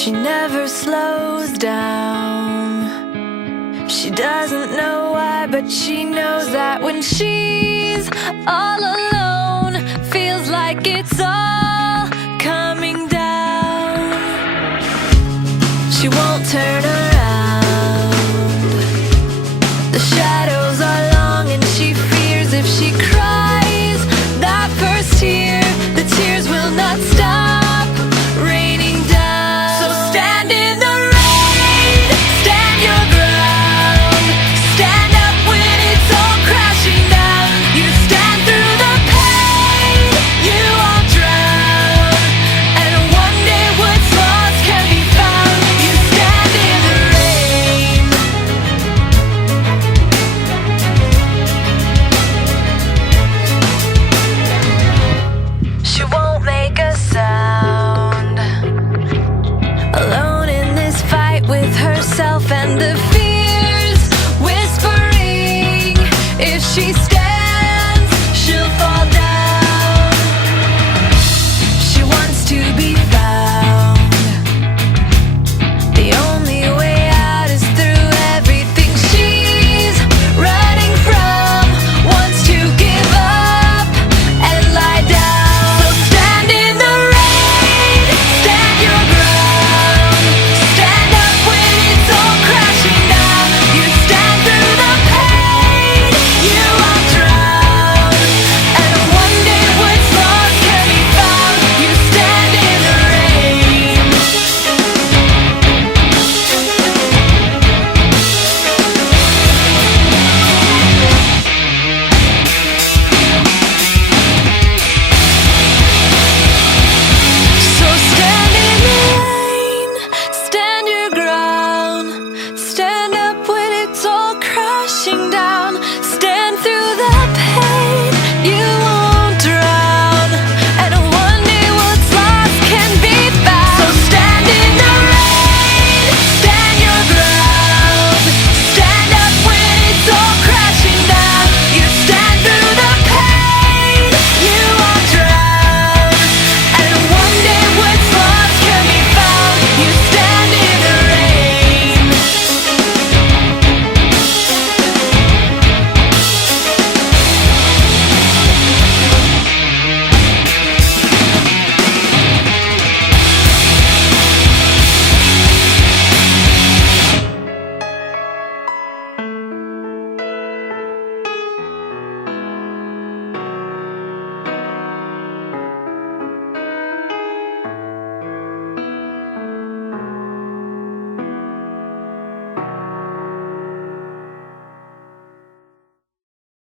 She never slows down. She doesn't know why, but she knows that when she's all alone, feels like it's all coming down. She won't turn around. The shadows are long and she fears if she cries that first tear, the tears will not stop raining down. So stand in the rain, stand your ground, stand up when it's all crashing down. You stand through the pain, you won't drown, and one day what's lost can be found. You stand in the rain. She won't make a sound, alone in this fight with herself and the fears whispering if she stays.